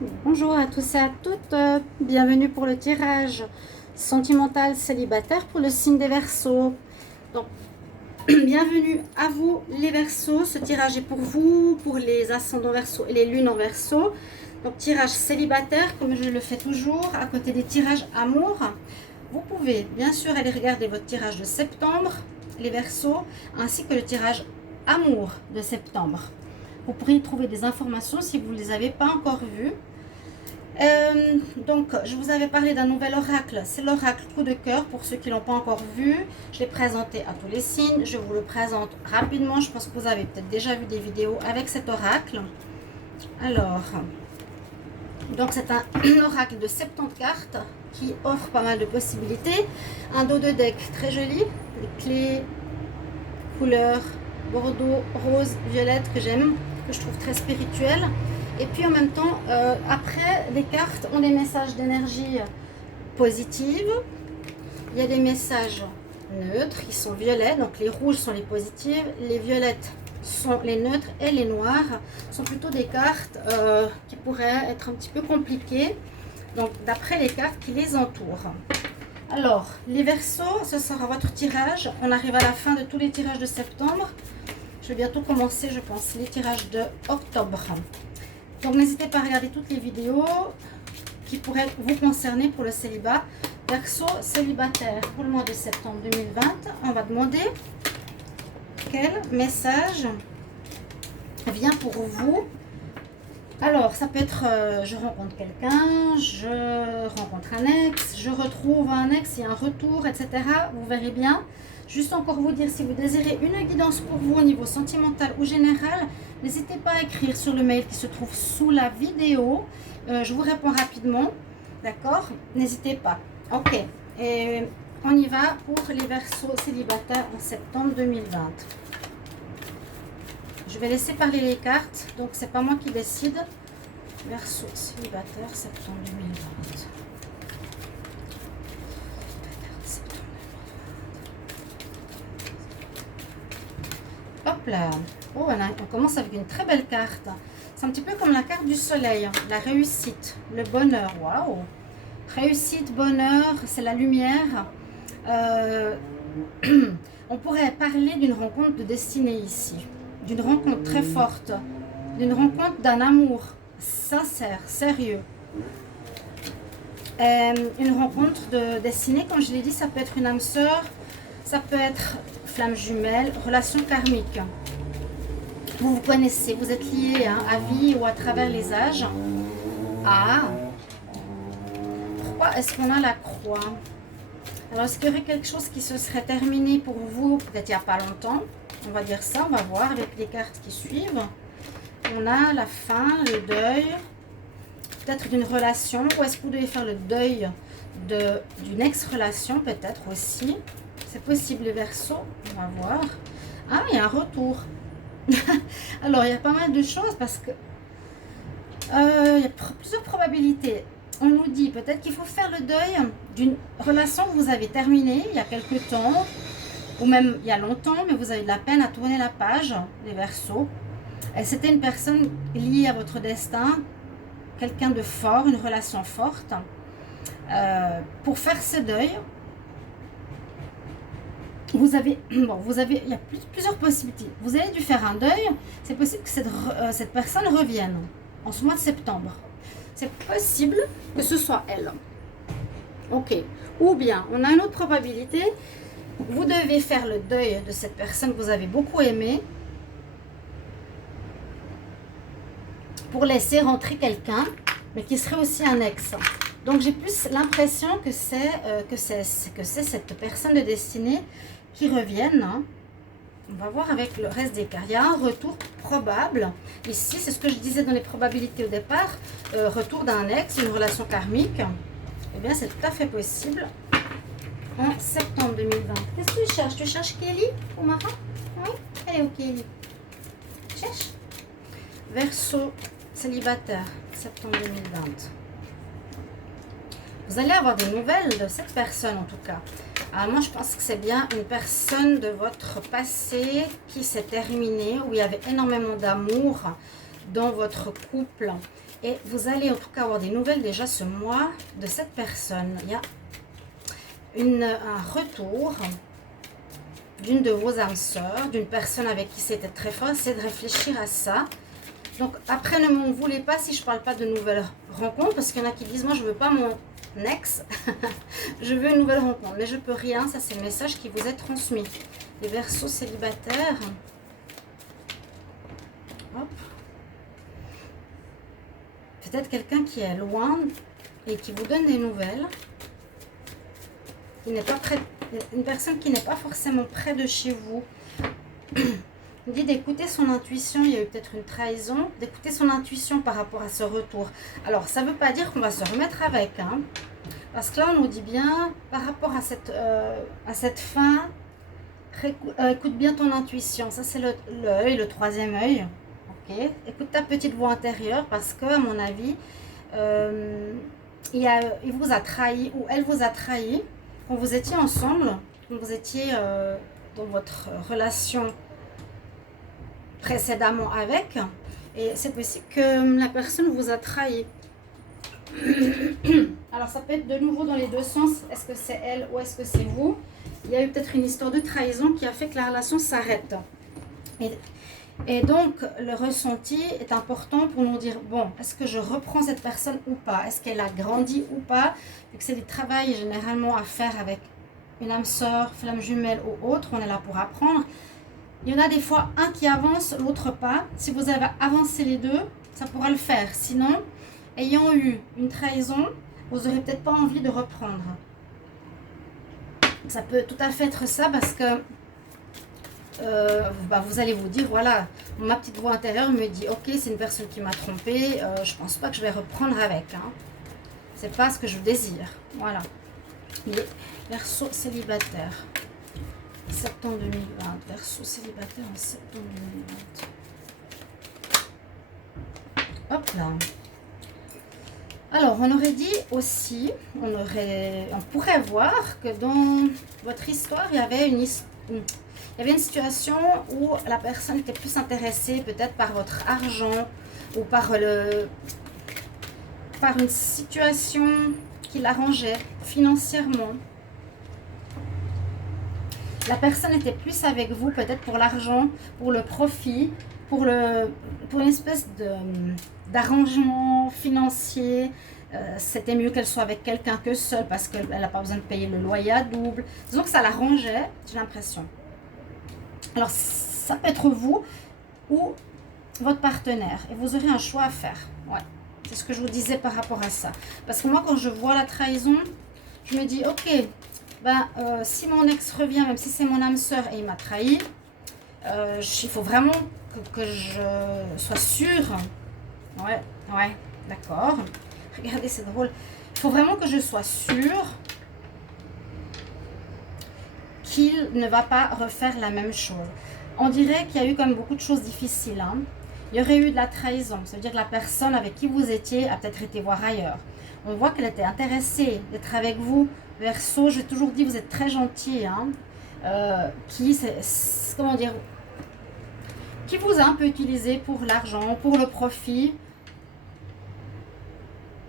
Bonjour à tous et à toutes, bienvenue pour le tirage sentimental célibataire pour le signe des Verseaux. Donc, bienvenue à vous les Verseaux, ce tirage est pour vous, pour les ascendants Verseaux et les lunes en Verseau. Donc tirage célibataire comme je le fais toujours, à côté des tirages amour. Vous pouvez bien sûr aller regarder votre tirage de septembre, les Verseaux, ainsi que le tirage amour de septembre. Vous pourrez y trouver des informations si vous ne les avez pas encore vues. Donc, je vous avais parlé d'un nouvel oracle. C'est l'oracle coup de cœur pour ceux qui ne l'ont pas encore vu. Je l'ai présenté à tous les signes. Je vous le présente rapidement. Je pense que vous avez peut-être déjà vu des vidéos avec cet oracle. Alors, donc c'est un oracle de 70 cartes qui offre pas mal de possibilités. Un dos de deck très joli. Les clés couleur bordeaux, rose, violette que j'aime, que je trouve très spirituel. Et puis en même temps, après, les cartes ont des messages d'énergie positive. Il y a des messages neutres qui sont violets. Donc les rouges sont les positives, les violettes sont les neutres et les noirs sont plutôt des cartes qui pourraient être un petit peu compliquées. Donc d'après les cartes qui les entourent. Alors, les Verseaux, ce sera votre tirage. On arrive à la fin de tous les tirages de septembre. Je vais bientôt commencer, je pense, les tirages de octobre. Donc, n'hésitez pas à regarder toutes les vidéos qui pourraient vous concerner pour le célibat. Verseau célibataire pour le mois de septembre 2020. On va demander quel message vient pour vous. Alors, ça peut être je rencontre quelqu'un, je rencontre un ex, je retrouve un ex, il y a un retour, etc. Vous verrez bien. Juste encore vous dire, si vous désirez une guidance pour vous au niveau sentimental ou général, n'hésitez pas à écrire sur le mail qui se trouve sous la vidéo. Je vous réponds rapidement. D'accord? N'hésitez pas. Ok. Et on y va pour les Verseaux célibataires en septembre 2020. Je vais laisser parler les cartes, donc c'est pas moi qui décide. Verseau célibataire, septembre 2020. Hop là. Oh, on commence avec une très belle carte. C'est un petit peu comme la carte du soleil, la réussite, le bonheur. Waouh! Réussite, bonheur, c'est la lumière. On pourrait parler d'une rencontre de destinée ici. D'une rencontre très forte, d'une rencontre d'un amour sincère, sérieux. Une rencontre de destinée, comme je l'ai dit, ça peut être une âme sœur, ça peut être flamme jumelle, relation karmique. Vous vous connaissez, vous êtes liés à vie ou à travers les âges. Ah, pourquoi est-ce qu'on a la croix? Alors, est-ce qu'il y aurait quelque chose qui se serait terminé pour vous, peut-être il n'y a pas longtemps? On va dire ça, on va voir avec les cartes qui suivent. On a la fin, le deuil, peut-être d'une relation, ou est-ce que vous devez faire le deuil d'une ex-relation, peut-être aussi. C'est possible, les Verseaux, on va voir. Ah, il y a un retour. Alors, il y a pas mal de choses parce que il y a plusieurs probabilités. On nous dit peut-être qu'il faut faire le deuil d'une relation que vous avez terminée il y a quelque temps, ou même il y a longtemps, mais vous avez de la peine à tourner la page, les Verseaux. C'était une personne liée à votre destin, quelqu'un de fort, une relation forte. Pour faire ce deuil, il y a plusieurs possibilités. Vous avez dû faire un deuil, c'est possible que cette personne revienne en ce mois de septembre. C'est possible que ce soit elle. Ok. Ou bien, on a une autre probabilité. Vous devez faire le deuil de cette personne que vous avez beaucoup aimée pour laisser rentrer quelqu'un, mais qui serait aussi un ex. Donc j'ai plus l'impression que c'est cette personne de destinée qui revienne. On va voir avec le reste des cartes. Il y a un retour probable. Ici, c'est ce que je disais dans les probabilités au départ. Retour d'un ex, une relation karmique. Eh bien, c'est tout à fait possible en septembre 2020. Qu'est-ce que tu cherches? Tu cherches Kelly ou Mara? Oui, elle est où Kelly? Cherche. Verseau célibataire, septembre 2020. Vous allez avoir des nouvelles de cette personne en tout cas. Alors moi je pense que c'est bien une personne de votre passé qui s'est terminée, où il y avait énormément d'amour, dans votre couple. Et vous allez en tout cas avoir des nouvelles déjà ce mois de cette personne. Il y a un retour d'une de vos âmes sœurs, d'une personne avec qui c'était très fort. Essayez de réfléchir à ça. Donc après, ne m'en voulez pas si je ne parle pas de nouvelles rencontres, parce qu'il y en a qui disent, moi je ne veux pas mon ex, je veux une nouvelle rencontre, mais je peux rien. Ça, c'est le message qui vous est transmis. Les Verseaux célibataires. Hop. Peut-être quelqu'un qui est loin et qui vous donne des nouvelles. Il n'est pas près, une personne qui n'est pas forcément près de chez vous. Il dit d'écouter son intuition. Il y a eu peut-être une trahison. D'écouter son intuition par rapport à ce retour. Alors, ça ne veut pas dire qu'on va se remettre avec. Hein, parce que là, on nous dit bien, par rapport à cette fin, écoute bien ton intuition. Ça, c'est l'œil, le troisième œil. Okay. Écoute ta petite voix intérieure parce que, à mon avis, il vous a trahi ou elle vous a trahi quand vous étiez ensemble, quand vous étiez dans votre relation précédemment avec, et c'est possible que la personne vous a trahi. Alors ça peut être de nouveau dans les deux sens. Est-ce que c'est elle ou est-ce que c'est vous? Il y a eu peut-être une histoire de trahison qui a fait que la relation s'arrête. Et donc, le ressenti est important pour nous dire, bon, est-ce que je reprends cette personne ou pas? Est-ce qu'elle a grandi ou pas? Vu que c'est des travails généralement à faire avec une âme sœur, flamme jumelle ou autre, on est là pour apprendre. Il y en a des fois un qui avance, l'autre pas. Si vous avez avancé les deux, ça pourra le faire. Sinon, ayant eu une trahison, vous n'aurez peut-être pas envie de reprendre. Ça peut tout à fait être ça parce que vous allez vous dire, voilà, ma petite voix intérieure me dit, ok, c'est une personne qui m'a trompée, je pense pas que je vais reprendre avec. Hein. C'est pas ce que je désire. Voilà. Les Verseaux célibataires. Septembre 2020. Verseaux célibataires en septembre 2020. Hop là. Alors, on aurait dit aussi, on pourrait voir que dans votre histoire, il y avait une situation où la personne était plus intéressée peut-être par votre argent ou par une situation qui l'arrangeait financièrement. La personne était plus avec vous peut-être pour l'argent, pour le profit, pour une espèce d'arrangement financier. C'était mieux qu'elle soit avec quelqu'un que seule parce qu'elle n'a pas besoin de payer le loyer à double. Disons que ça l'arrangeait, j'ai l'impression. Alors, ça peut être vous ou votre partenaire. Et vous aurez un choix à faire. Ouais. C'est ce que je vous disais par rapport à ça. Parce que moi, quand je vois la trahison, je me dis, ok, si mon ex revient, même si c'est mon âme sœur et il m'a trahi, il faut vraiment que je sois sûre. Ouais, d'accord. Regardez, c'est drôle. Il faut vraiment que je sois sûre qu'il ne va pas refaire la même chose. On dirait qu'il y a eu quand même beaucoup de choses difficiles. Hein. Il y aurait eu de la trahison. Ça veut dire que la personne avec qui vous étiez a peut-être été voir ailleurs. On voit qu'elle était intéressée d'être avec vous. Verseau, j'ai toujours dit, vous êtes très gentil. Hein. Comment dire, qui vous a un peu utilisé pour l'argent, pour le profit.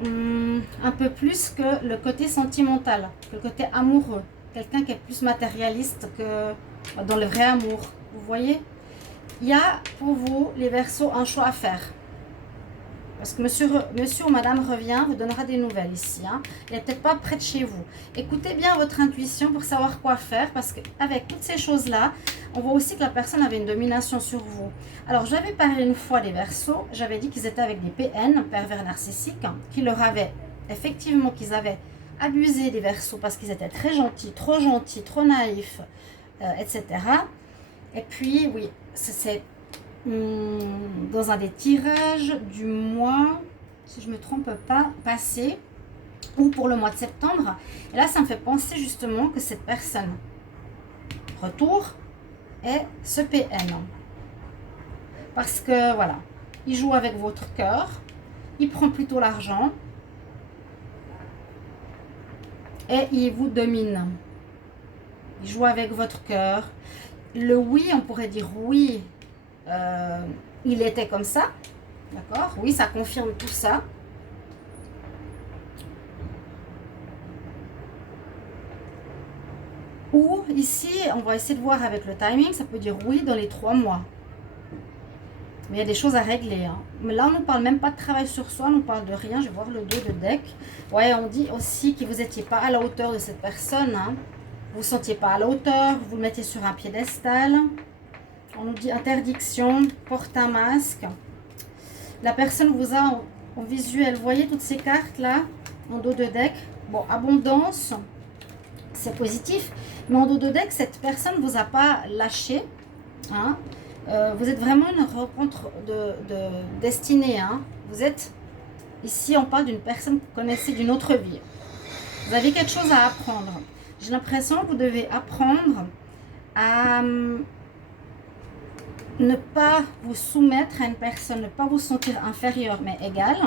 Un peu plus que le côté sentimental, que le côté amoureux. Quelqu'un qui est plus matérialiste que dans le vrai amour. Vous voyez? Il y a pour vous, les Verseaux, un choix à faire. Parce que monsieur ou madame revient, vous donnera des nouvelles ici. Hein. Il n'est peut-être pas près de chez vous. Écoutez bien votre intuition pour savoir quoi faire. Parce qu'avec toutes ces choses-là, on voit aussi que la personne avait une domination sur vous. Alors, j'avais parlé une fois des Verseaux. J'avais dit qu'ils étaient avec des PN, pervers narcissiques, hein, qui leur avaient, effectivement, qu'ils avaient abusé des Verseaux parce qu'ils étaient très gentils, trop naïfs, etc. Et puis, oui, c'est dans un des tirages du mois, si je ne me trompe pas, passé, ou pour le mois de septembre. Et là, ça me fait penser justement que cette personne retour est ce PN. Parce que, voilà, il joue avec votre cœur, il prend plutôt l'argent, et il vous domine. Il joue avec votre cœur. Le oui, on pourrait dire oui, il était comme ça. D'accord? Oui, ça confirme tout ça. Ou ici, on va essayer de voir avec le timing, ça peut dire oui dans les 3 mois. Mais il y a des choses à régler. Hein. Mais là, on ne parle même pas de travail sur soi, on ne parle de rien. Je vais voir le dos de deck. Ouais, on dit aussi que vous n'étiez pas à la hauteur de cette personne. Hein. Vous ne vous sentiez pas à la hauteur, vous le mettez sur un piédestal. On nous dit interdiction, porte un masque. La personne vous a en visuel, vous voyez toutes ces cartes-là, en dos de deck. Bon, abondance, c'est positif. Mais en dos de deck, cette personne ne vous a pas lâché. Hein. Vous êtes vraiment une rencontre de destinée. Hein. Vous êtes, ici on parle d'une personne que vous connaissez d'une autre vie. Vous avez quelque chose à apprendre. J'ai l'impression que vous devez apprendre à ne pas vous soumettre à une personne, ne pas vous sentir inférieur mais égal.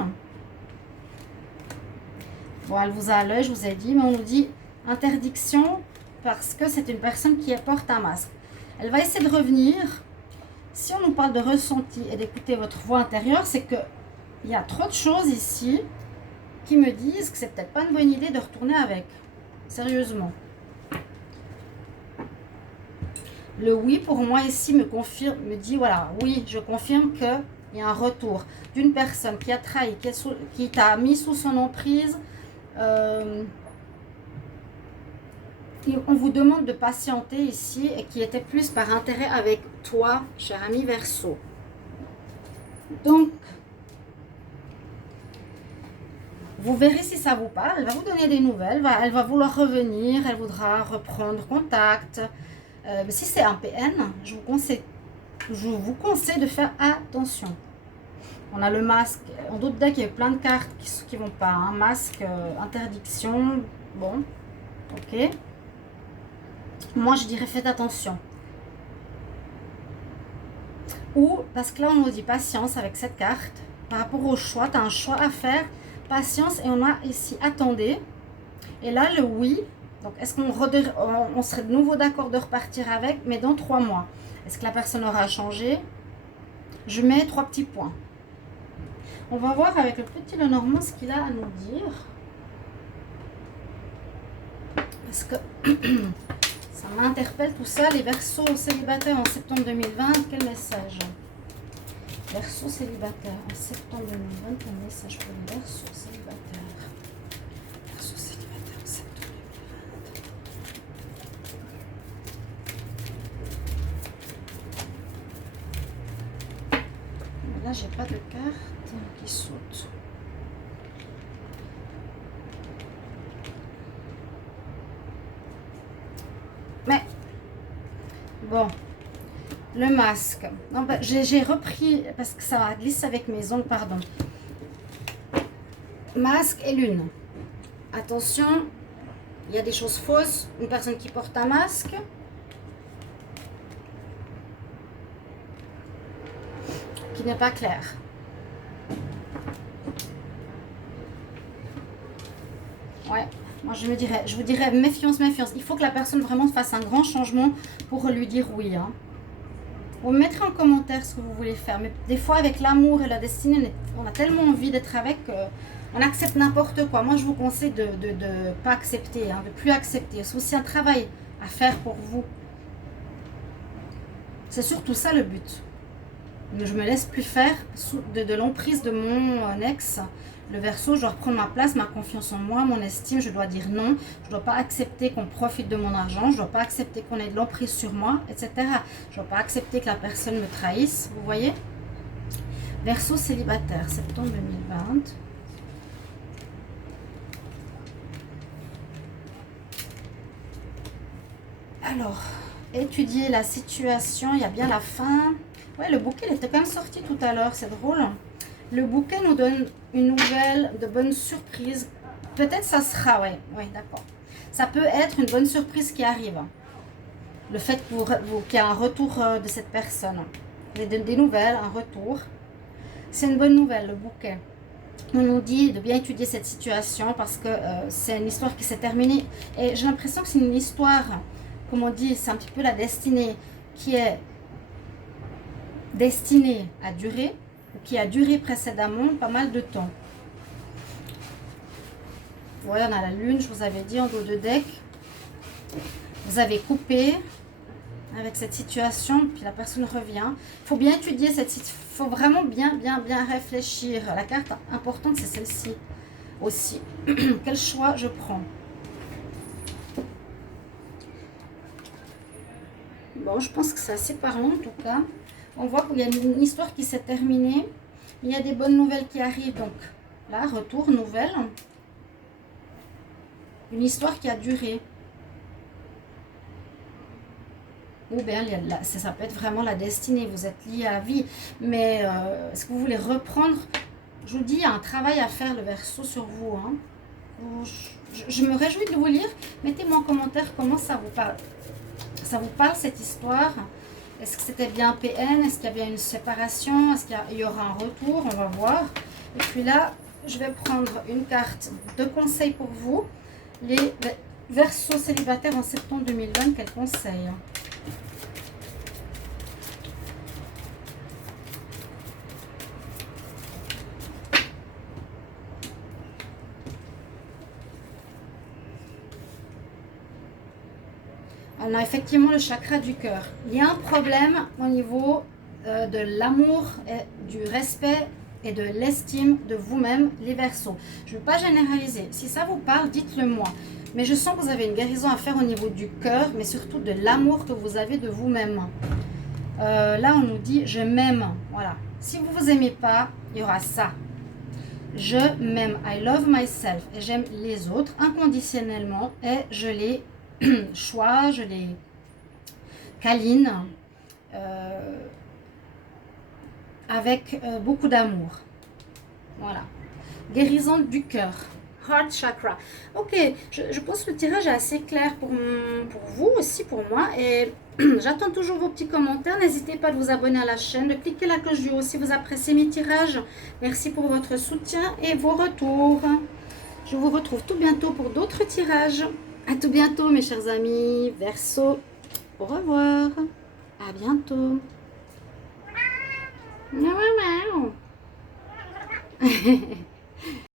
Bon, elle vous a à l'œil, je vous ai dit, mais on nous dit interdiction parce que c'est une personne qui porte un masque. Elle va essayer de revenir. Si on nous parle de ressenti et d'écouter votre voix intérieure, c'est qu'il y a trop de choses ici qui me disent que c'est peut-être pas une bonne idée de retourner avec. Sérieusement. Le oui, pour moi, ici, me confirme, me dit, voilà, oui, je confirme qu'il y a un retour d'une personne qui a trahi, qui t'a mis sous son emprise. On vous demande de patienter ici et qui était plus par intérêt avec toi, cher ami Verseau. Donc, vous verrez si ça vous parle. Elle va vous donner des nouvelles. Elle va vouloir revenir. Elle voudra reprendre contact. Si c'est un PN, je vous conseille de faire attention. On a le masque. En d'autres decks, il y a plein de cartes qui ne vont pas. Hein. Masque, interdiction. Bon, ok. Moi, je dirais faites attention. Ou, parce que là, on nous dit patience avec cette carte. Par rapport au choix, tu as un choix à faire. Patience, et on a ici attendez. Et là, le oui. Donc, est-ce qu'on serait de nouveau d'accord de repartir avec, mais dans 3 mois? Est-ce que la personne aura changé? Je mets 3 petits points. On va voir avec le petit Lenormand ce qu'il a à nous dire. Parce que ça m'interpelle tout ça. Les Verseaux célibataires en septembre 2020, quel message? Verseaux célibataires en septembre 2020, quel message pour les Verseaux célibataires? Verseaux célibataires en septembre 2020. Là, j'ai pas de carte qui saute. Mais bon, le masque. Non, ben, j'ai repris parce que ça glisse avec mes ongles, pardon. Masque et lune. Attention, il y a des choses fausses. Une personne qui porte un masque. Qui n'est pas clair. Ouais, moi je vous dirais méfiance, méfiance. Il faut que la personne vraiment fasse un grand changement pour lui dire oui. Hein. Vous me mettrez en commentaire ce que vous voulez faire. Mais des fois avec l'amour et la destinée, on a tellement envie d'être avec qu'on accepte n'importe quoi. Moi je vous conseille de ne pas accepter, hein, de plus accepter. C'est aussi un travail à faire pour vous. C'est surtout ça le but. Je me laisse plus faire de l'emprise de mon ex. Le Verseau, je dois reprendre ma place, ma confiance en moi, mon estime. Je dois dire non. Je ne dois pas accepter qu'on profite de mon argent. Je ne dois pas accepter qu'on ait de l'emprise sur moi, etc. Je ne dois pas accepter que la personne me trahisse. Vous voyez? Verseau célibataire, septembre 2020. Alors, étudier la situation. Il y a bien la fin. Ouais, le bouquet, il était quand même sorti tout à l'heure. C'est drôle. Le bouquet nous donne une nouvelle de bonne surprise. Peut-être ça sera, ouais, d'accord. Ça peut être une bonne surprise qui arrive. Le fait qu'il y ait un retour de cette personne. Des nouvelles, un retour. C'est une bonne nouvelle, le bouquet. On nous dit de bien étudier cette situation parce que c'est une histoire qui s'est terminée. Et j'ai l'impression que c'est une histoire, comme on dit, c'est un petit peu la destinée qui est destinée à durer. ou qui a duré précédemment pas mal de temps. Voilà, on a la lune, je vous avais dit, en dos de deck. Vous avez coupé avec cette situation, puis la personne revient. Il faut bien étudier cette situation. Il faut vraiment bien réfléchir. La carte importante, c'est celle-ci aussi. Quel choix je prends? Bon, je pense que c'est assez parlant en tout cas. On voit qu'il y a une histoire qui s'est terminée. Il y a des bonnes nouvelles qui arrivent. Donc là, retour, nouvelle. Une histoire qui a duré. Ou bien ça peut être vraiment la destinée, vous êtes lié à vie. Mais est-ce que vous voulez reprendre? Je vous dis, il y a un travail à faire, le Verseau, sur vous. Hein. Je me réjouis de vous lire. Mettez-moi en commentaire comment ça vous parle. Ça vous parle cette histoire? Est-ce que c'était bien PN? Est-ce qu'il y a bien une séparation? Est-ce qu'il y aura un retour? On va voir. Et puis là, je vais prendre une carte de conseil pour vous. Les Verseaux célibataires en septembre 2020, quels conseils? On a effectivement le chakra du cœur. Il y a un problème au niveau de l'amour, du respect et de l'estime de vous-même, les Verseaux. Je ne veux pas généraliser. Si ça vous parle, dites-le moi. Mais je sens que vous avez une guérison à faire au niveau du cœur, mais surtout de l'amour que vous avez de vous-même. Là, on nous dit « je m'aime ». Voilà. Si vous ne vous aimez pas, il y aura ça. Je m'aime, I love myself. Et j'aime les autres inconditionnellement et je les choix, je les câline avec beaucoup d'amour. Voilà. Guérison du cœur. Heart chakra. Ok, je pense que le tirage est assez clair pour vous aussi, pour moi. Et j'attends toujours vos petits commentaires. N'hésitez pas de vous abonner à la chaîne, de cliquer la cloche du haut si vous appréciez mes tirages. Merci pour votre soutien et vos retours. Je vous retrouve tout bientôt pour d'autres tirages. À tout bientôt mes chers amis, Verseau. Au revoir. À bientôt. Miaou, miaou.